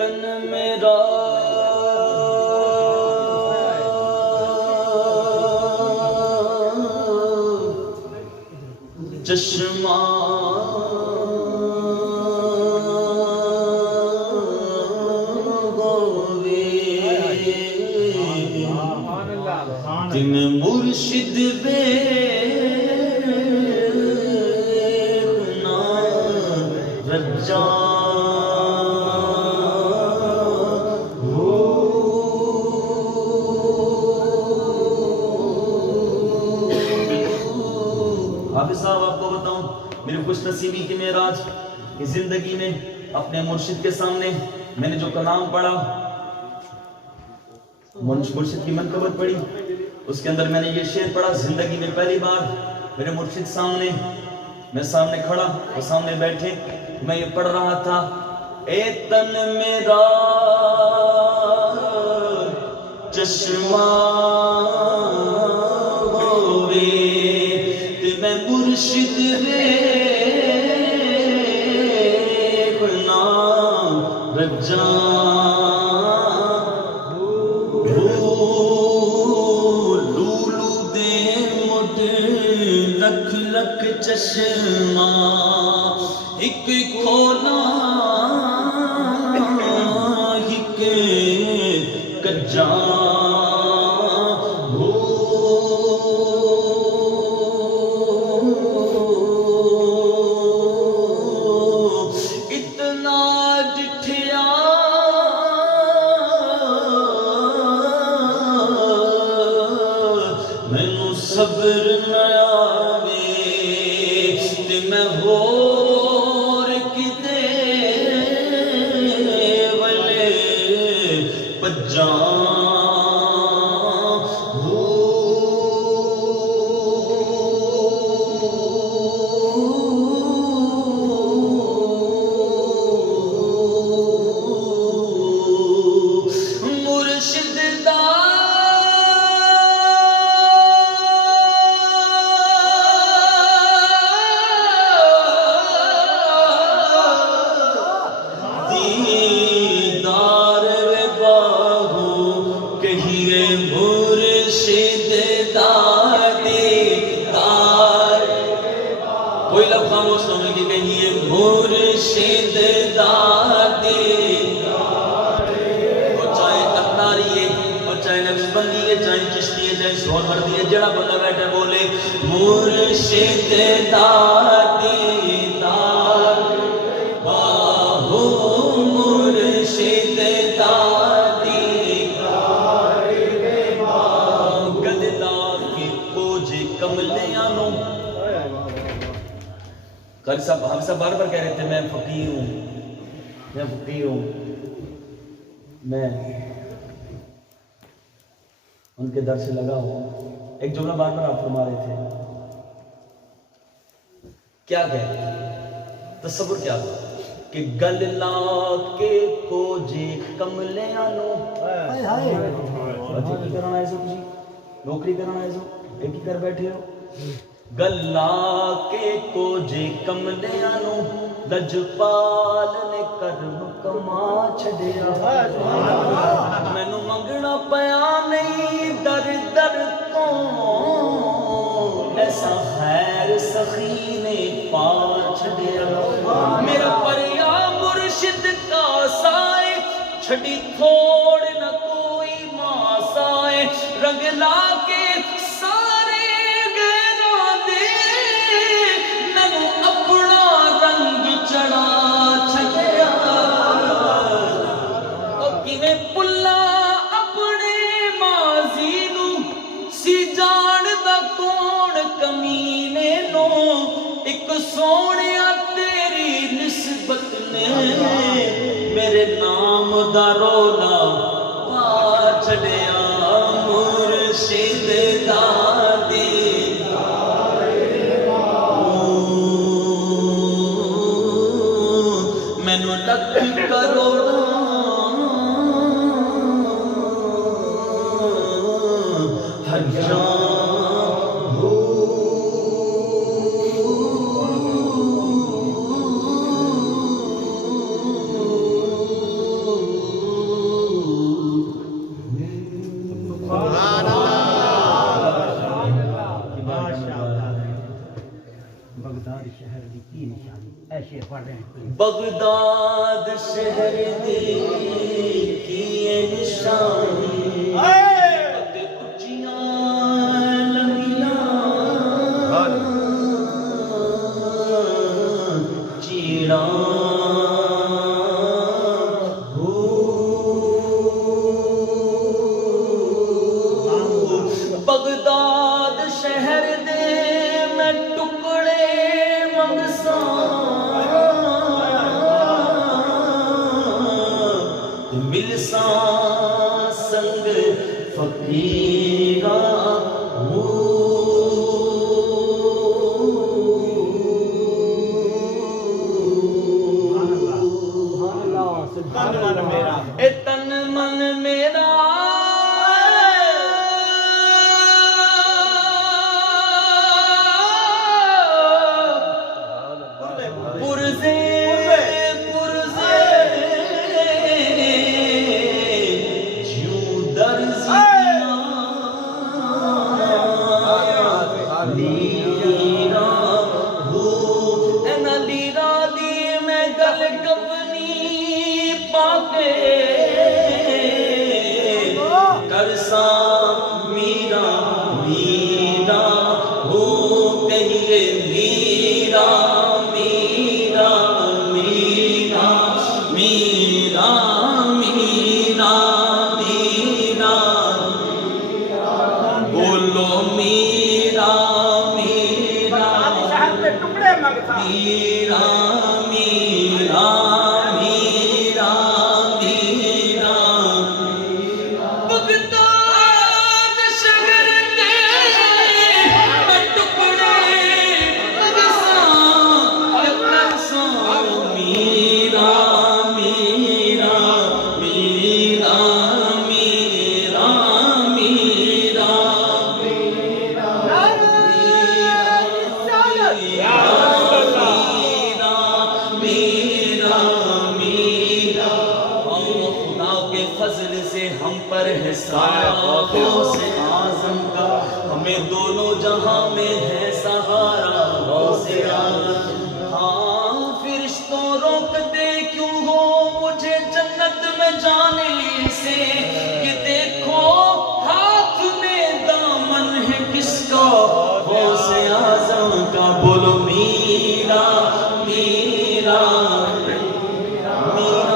تن میرا چشمہ تم مرشد بے رجا حافظ صاحب آپ کو بتاؤں میری خوش نصیبی کی معراج کی زندگی میں اپنے مرشد کے سامنے میں نے جو کلام پڑھا، مرشد کی منقبت پڑھی، اس کے اندر میں نے یہ شعر پڑھا، زندگی میں پہلی بار میرے مرشد سامنے، میں سامنے کھڑا، وہ سامنے بیٹھے، میں یہ پڑھ رہا تھا، اے تن میرا چشمہ ہوئے تے میں مرشد دیکھنا رجا لکھ چشمہ ایک کھولا ایک کجا اتنا ڈٹھیا مینوں صبر نہ میں ہور کتے والے پجاں مرشد دا کوئی لب خاموش ہونے کی کہیے مرشد دادی، وہ چاہے تختاری ہے، وہ چاہے نقش بندی ہے، چاہے چشتی ہے، چاہے سور مردی ہے، جڑا بندہ بیٹھے بولے مرشد دادی باہو مرشد دادی گلدا کی کوجے کملیاں نو قاری صاحب ہم سب بار بار کہہ رہے تھے میں فقیر ہوں، میں فقیر ہوں، میں ان کے در سے لگا ہوں۔ ایک جملہ بار بار آپ فرما رہے تھے، کیا کہہ رہے تھے؟ تصور کیا تھا کہ گل لا کے کوجے کملیاں نو کی کرنا ہے سو، کسی نوکری کرنا ہے سو، ایک ہی کر بیٹھے ہو، گلا کے کوجے کملیاں نو لجپال نے کرم کما چھڈیا، مینوں منگنا پیا نہیں در در تو ایسا خیر سخی نے پا چھڈیا، میرا پریا مرشد کا سائے چھڑی تھوڑ نہ کوئی ماسائے، رنگ لا کے سونیا تیری نسبت نے میرے نام دا رولا پا چھڈیا، مرشد دادی مینوں لکھ کروڑا حجاں بغداد شہر دی کی نشان تے اچیاں لمبیاں چیڑاں بغداد شہر دے میں ٹکڑے منگساں ملساں سنگ فقیراں اے تن من میرا پرزے جیوں درزیاں لیراں اینا لیراں دی میں گل کفنی پاکے کرساں میرا میرا ہو کہیے میرا میرا میرا میرا میرا میرا بولو میرا میرا میرا میرا میرا میرا بغداد شہر کے میں ٹکڑے منگساں کرساں میرا میرا میرا میرا میرا میرا خدا کے فضل سے ہم پر ہے سایہ غوث اعظم کا ہمیں دونوں جہاں میں ہے سہارا غوث اعظم ہاں فرشتوں روکتے کیوں ہو مجھے جنت میں جانے سے یہ دیکھو ہاتھ میں دامن ہے کس کا غوث اعظم کا بولو میرا میرا میرا